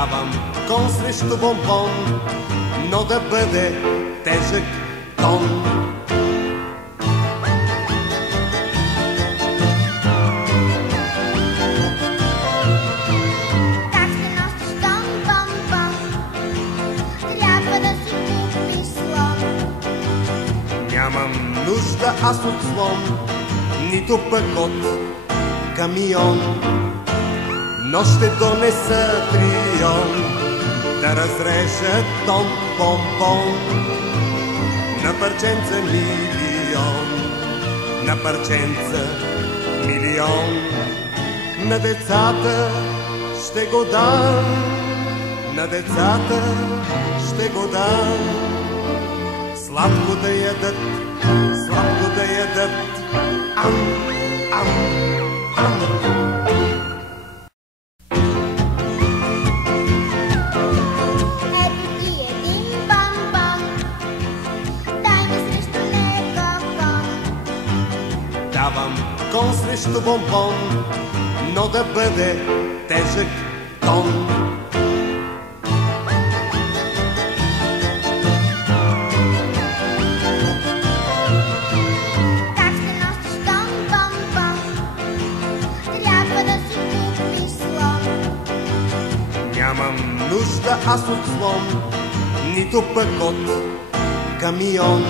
Давам кон срещу бомбон, но да бъде тежък тон. Как ще носиш тон, бомбон? Трябва да си купиш слон. Нямам нужда аз от слон, нито пък от камион, но ще донеса трилион да разрежа тон бомбон на парченца милион, на парченца милион. На децата ще го дам, на децата ще го дам. Сладко да ядат, сладко да ядат. Ам, ам, ам. Ето ти един бомбон, дай ми срещу него кон. Давам кон срещу бомбон, но да бъде тежък тон. Как ще носиш тон, бомбон? Трябва да си купиш слон. Нямам нужда аз от слон, нито пък от камион,